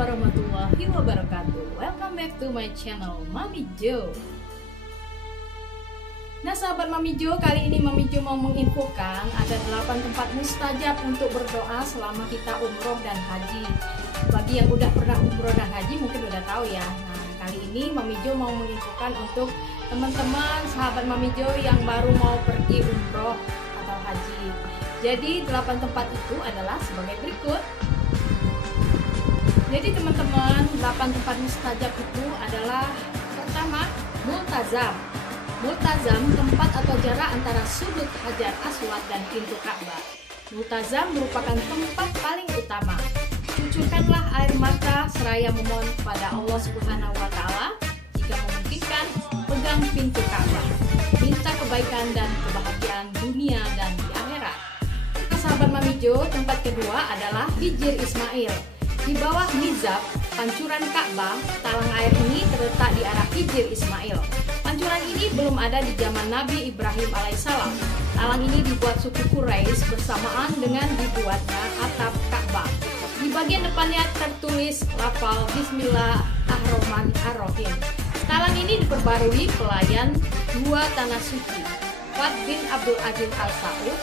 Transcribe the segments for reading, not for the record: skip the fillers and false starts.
warahmatullahi wabarakatuh. Welcome back to my channel Mami Jo. Nah sahabat Mami Jo, kali ini Mami Jo mau menginfokan ada 8 tempat mustajab untuk berdoa selama kita umroh dan haji. Bagi yang udah pernah umroh dan haji mungkin udah tahu ya. Nah kali ini Mami Jo mau menginfokan untuk teman-teman sahabat Mami Jo yang baru mau pergi umroh atau haji. Jadi 8 tempat itu adalah sebagai berikut. Jadi teman-teman, 8 tempat mustajab itu adalah pertama, Multazam. Multazam tempat atau jarak antara sudut Hajar Aswad dan pintu Ka'bah. Multazam merupakan tempat paling utama. Cucurkanlah air mata seraya memohon kepada Allah Subhanahu wa taala. Jika memungkinkan, pegang pintu Ka'bah. Minta kebaikan dan kebahagiaan dunia dan di akhirat. Sahabat Mami Jo, tempat kedua adalah Hijr Ismail. Di bawah Mizab, pancuran Ka'bah, talang air ini terletak di arah Hijr Ismail. Pancuran ini belum ada di zaman Nabi Ibrahim alaihissalam. Talang ini dibuat suku Quraisy bersamaan dengan dibuatnya atap Ka'bah. Di bagian depannya tertulis lafal Bismillahirrahmanirrahim. Talang ini diperbarui pelayan dua tanah suci, Fuad bin Abdul Aziz Al Saud,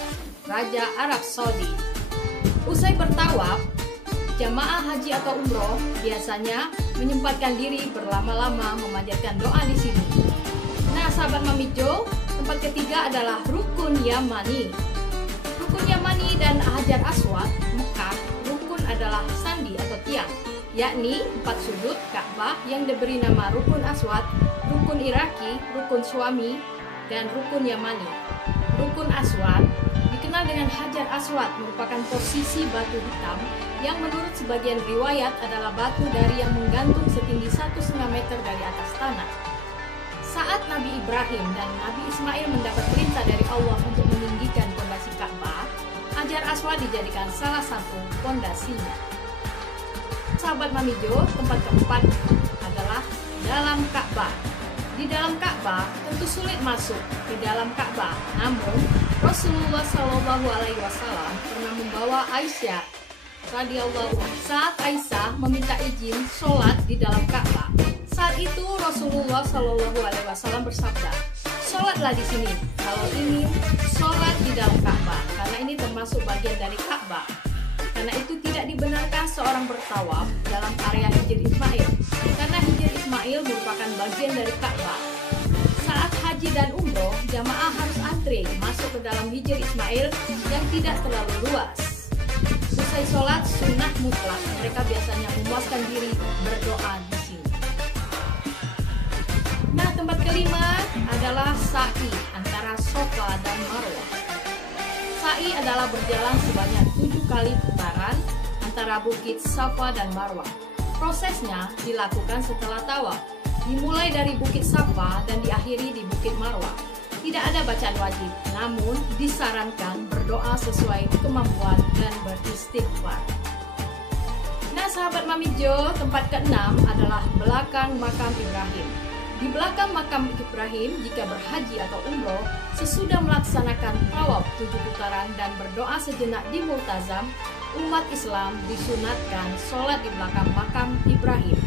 Raja Arab Saudi. Usai bertawaf, jamaah haji atau umroh biasanya menyempatkan diri berlama-lama memanjatkan doa di sini. Nah, sahabat Mami Jo, tempat ketiga adalah Rukun Yamani. Rukun Yamani dan Hajar Aswad, Mekah, rukun adalah sandi atau tiang, yakni 4 sudut Ka'bah yang diberi nama Rukun Aswad, Rukun Iraki, Rukun Suami, dan Rukun Yamani. Rukun Aswad dikenal dengan Hajar Aswad, merupakan posisi batu hitam yang menurut sebagian riwayat adalah batu dari yang menggantung setinggi 1,5 meter dari atas tanah. Saat Nabi Ibrahim dan Nabi Ismail mendapat perintah dari Allah untuk meninggikan pondasi Ka'bah, Hajar Aswad dijadikan salah satu pondasinya. Sahabat Mami Jo, tempat keempat adalah dalam Ka'bah. Di dalam Ka'bah tentu sulit masuk ke dalam Ka'bah, namun Rasulullah Shallallahu Alaihi Wasallam pernah membawa Aisyah radhiyallahu anha saat Aisyah meminta izin sholat di dalam Ka'bah. Saat itu Rasulullah Shallallahu Alaihi Wasallam bersabda, "Sholatlah di sini kalau ingin sholat di dalam Ka'bah, karena ini termasuk bagian dari Ka'bah." Karena itu tidak dibenarkan seorang bertawaf dalam area Hijr Ismail, karena Hijr Ismail merupakan bagian dari Ka'bah. Saat haji dan umroh, jamaah harus antri masuk ke dalam Hijr Ismail yang tidak terlalu luas. Usai sholat sunnah mutlak, mereka biasanya memuaskan diri berdoa di sini. Nah, tempat kelima adalah sa'i antara Safa dan Marwah. Sa'i adalah berjalan sebanyak 7 kali putaran antara bukit Safa dan Marwah. Prosesnya dilakukan setelah tawaf, dimulai dari bukit Safa dan diakhiri di bukit Marwah. Tidak ada bacaan wajib, namun disarankan berdoa sesuai kemampuan dan beristighfar. Nah sahabat Mami Jo, tempat keenam adalah belakang makam Ibrahim. Di belakang makam Ibrahim, jika berhaji atau umroh, sesudah melaksanakan tawaf 7 putaran dan berdoa sejenak di Multazam, umat Islam disunatkan sholat di belakang makam Ibrahim.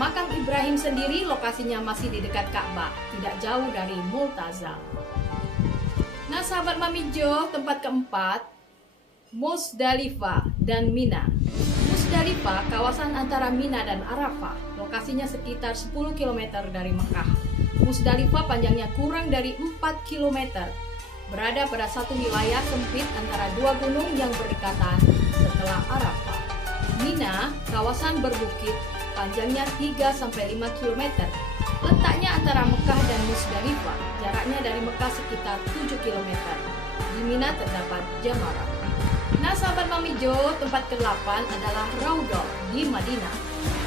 Makam Ibrahim sendiri lokasinya masih di dekat Ka'bah, tidak jauh dari Multazam. Nah sahabat Mami Jo, tempat keempat, Musdalifah dan Mina. Musdalifah, kawasan antara Mina dan Arafah, lokasinya sekitar 10 km dari Mekah. Musdalifah panjangnya kurang dari 4 km, berada pada satu wilayah sempit antara dua gunung yang berdekatan setelah Arafah. Mina, kawasan berbukit, panjangnya 3-5 km. Letaknya antara Mekah dan Musdalifah, jaraknya dari Mekah sekitar 7 km. Di Mina terdapat Jamarah. Nah sahabat Mami Jo, tempat ke-8 adalah Raudhah di Madinah.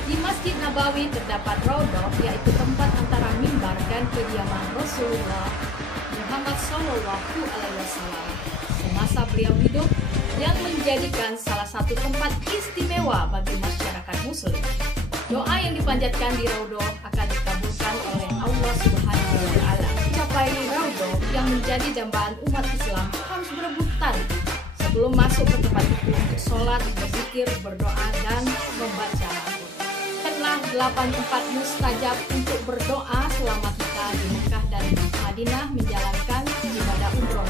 Di Masjid Nabawi terdapat Raudhah, yaitu tempat antara mimbar dan kediaman Rasulullah Muhammad Shallallahu Alaihi Wasallam semasa beliau hidup, yang menjadikan salah satu tempat istimewa bagi masyarakat Muslim. Doa yang dipanjatkan di Raudhah akan dikabulkan oleh Allah Subhanahu wa taala. Mencapai Raudhah yang menjadi dambaan umat Islam harus berebutan sebelum masuk ke tempat itu untuk sholat, berzikir, berdoa, dan membaca Al-Quran. pernah 8 tempat mustajab untuk berdoa selama kita di Mekah dan Madinah menjalankan ibadah umroh.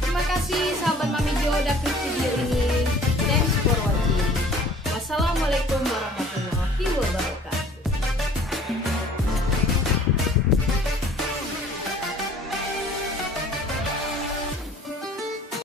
Terima kasih sahabat Mami Jo dan